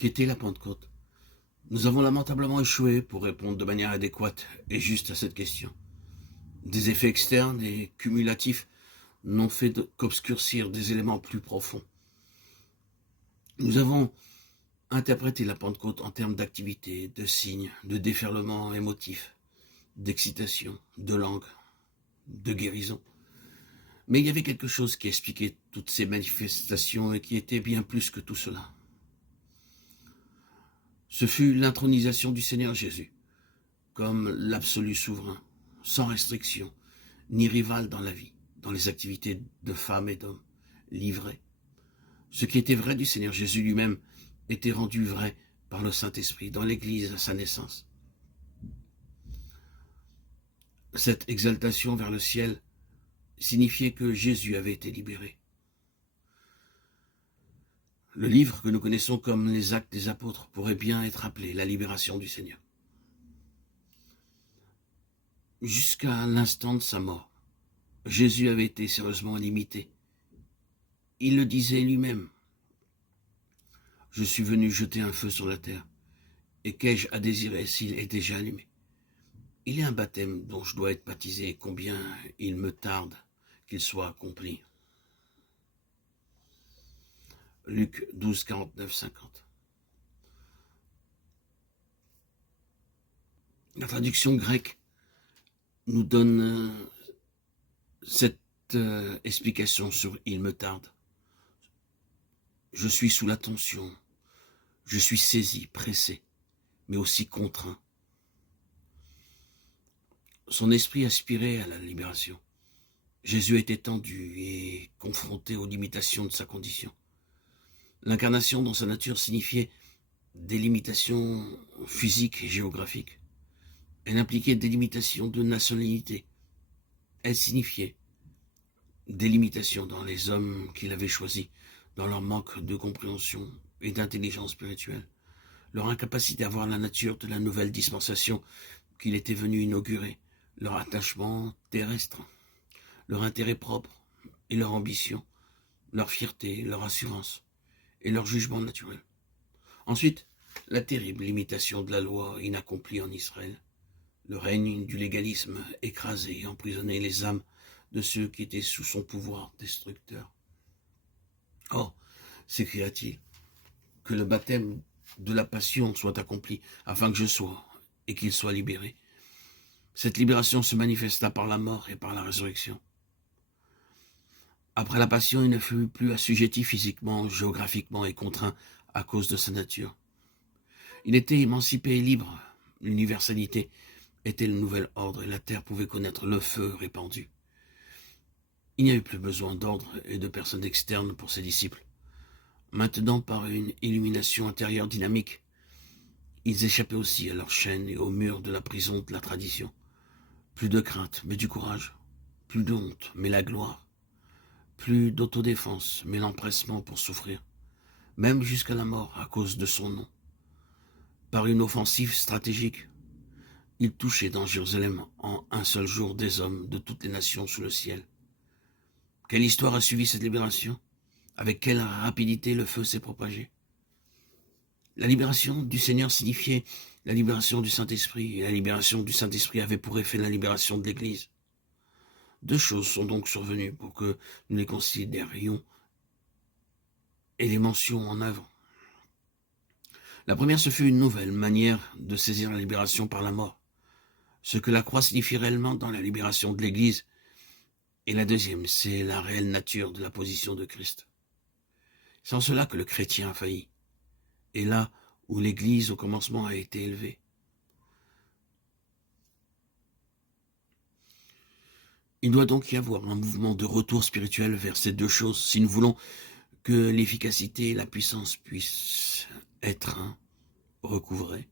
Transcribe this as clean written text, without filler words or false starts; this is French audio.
Qu'était la Pentecôte? Nous avons lamentablement échoué pour répondre de manière adéquate et juste à cette question. Des effets externes et cumulatifs n'ont fait qu'obscurcir des éléments plus profonds. Nous avons interprété la Pentecôte en termes d'activité, de signes, de déferlement émotif, d'excitation, de langue, de guérison. Mais il y avait quelque chose qui expliquait toutes ces manifestations et qui était bien plus que tout cela. Ce fut l'intronisation du Seigneur Jésus, comme l'absolu souverain, sans restriction, ni rival dans la vie, dans les activités de femmes et d'hommes, livrés. Ce qui était vrai du Seigneur Jésus lui-même était rendu vrai par le Saint-Esprit dans l'Église à sa naissance. Cette exaltation vers le ciel signifiait que Jésus avait été libéré. Le livre que nous connaissons comme les Actes des Apôtres pourrait bien être appelé la libération du Seigneur. Jusqu'à l'instant de sa mort, Jésus avait été sérieusement limité. Il le disait lui-même. « Je suis venu jeter un feu sur la terre, et qu'ai-je à désirer s'il est déjà allumé? Il y a un baptême dont je dois être baptisé, et combien il me tarde qu'il soit accompli. » Luc 12, 49, 50. La traduction grecque nous donne cette explication sur « il me tarde ». Je suis sous la tension, je suis saisi, pressé, mais aussi contraint. Son esprit aspirait à la libération. Jésus était tendu et confronté aux limitations de sa condition. L'incarnation dans sa nature signifiait des limitations physiques et géographiques. Elle impliquait des limitations de nationalité. Elle signifiait des limitations dans les hommes qu'il avait choisis, dans leur manque de compréhension et d'intelligence spirituelle, leur incapacité à voir la nature de la nouvelle dispensation qu'il était venu inaugurer, leur attachement terrestre, leur intérêt propre et leur ambition, leur fierté, leur assurance et leur jugement naturel. Ensuite, la terrible limitation de la loi inaccomplie en Israël, le règne du légalisme écrasé et emprisonné les âmes de ceux qui étaient sous son pouvoir destructeur. Or, s'écria-t-il, que le baptême de la passion soit accompli, afin que je sois, et qu'il soit libéré. Cette libération se manifesta par la mort et par la résurrection. Après la passion, il ne fut plus assujetti physiquement, géographiquement et contraint à cause de sa nature. Il était émancipé et libre. L'universalité était le nouvel ordre et la terre pouvait connaître le feu répandu. Il n'y avait plus besoin d'ordre et de personnes externes pour ses disciples. Maintenant, par une illumination intérieure dynamique, ils échappaient aussi à leurs chaînes et aux murs de la prison de la tradition. Plus de crainte, mais du courage. Plus de honte, mais la gloire. Plus d'autodéfense, mais l'empressement pour souffrir. Même jusqu'à la mort à cause de son nom. Par une offensive stratégique, il touchait dans Jérusalem en un seul jour des hommes de toutes les nations sous le ciel. Quelle histoire a suivi cette libération? Avec quelle rapidité le feu s'est propagé? La libération du Seigneur signifiait la libération du Saint-Esprit, et la libération du Saint-Esprit avait pour effet la libération de l'Église. Deux choses sont donc survenues pour que nous les considérions et les mentions en œuvre. La première, ce fut une nouvelle manière de saisir la libération par la mort, ce que la croix signifie réellement dans la libération de l'Église. Et la deuxième, c'est la réelle nature de la position de Christ. C'est en cela que le chrétien a failli, et là où l'Église au commencement a été élevée. Il doit donc y avoir un mouvement de retour spirituel vers ces deux choses si nous voulons que l'efficacité et la puissance puissent être recouvrées.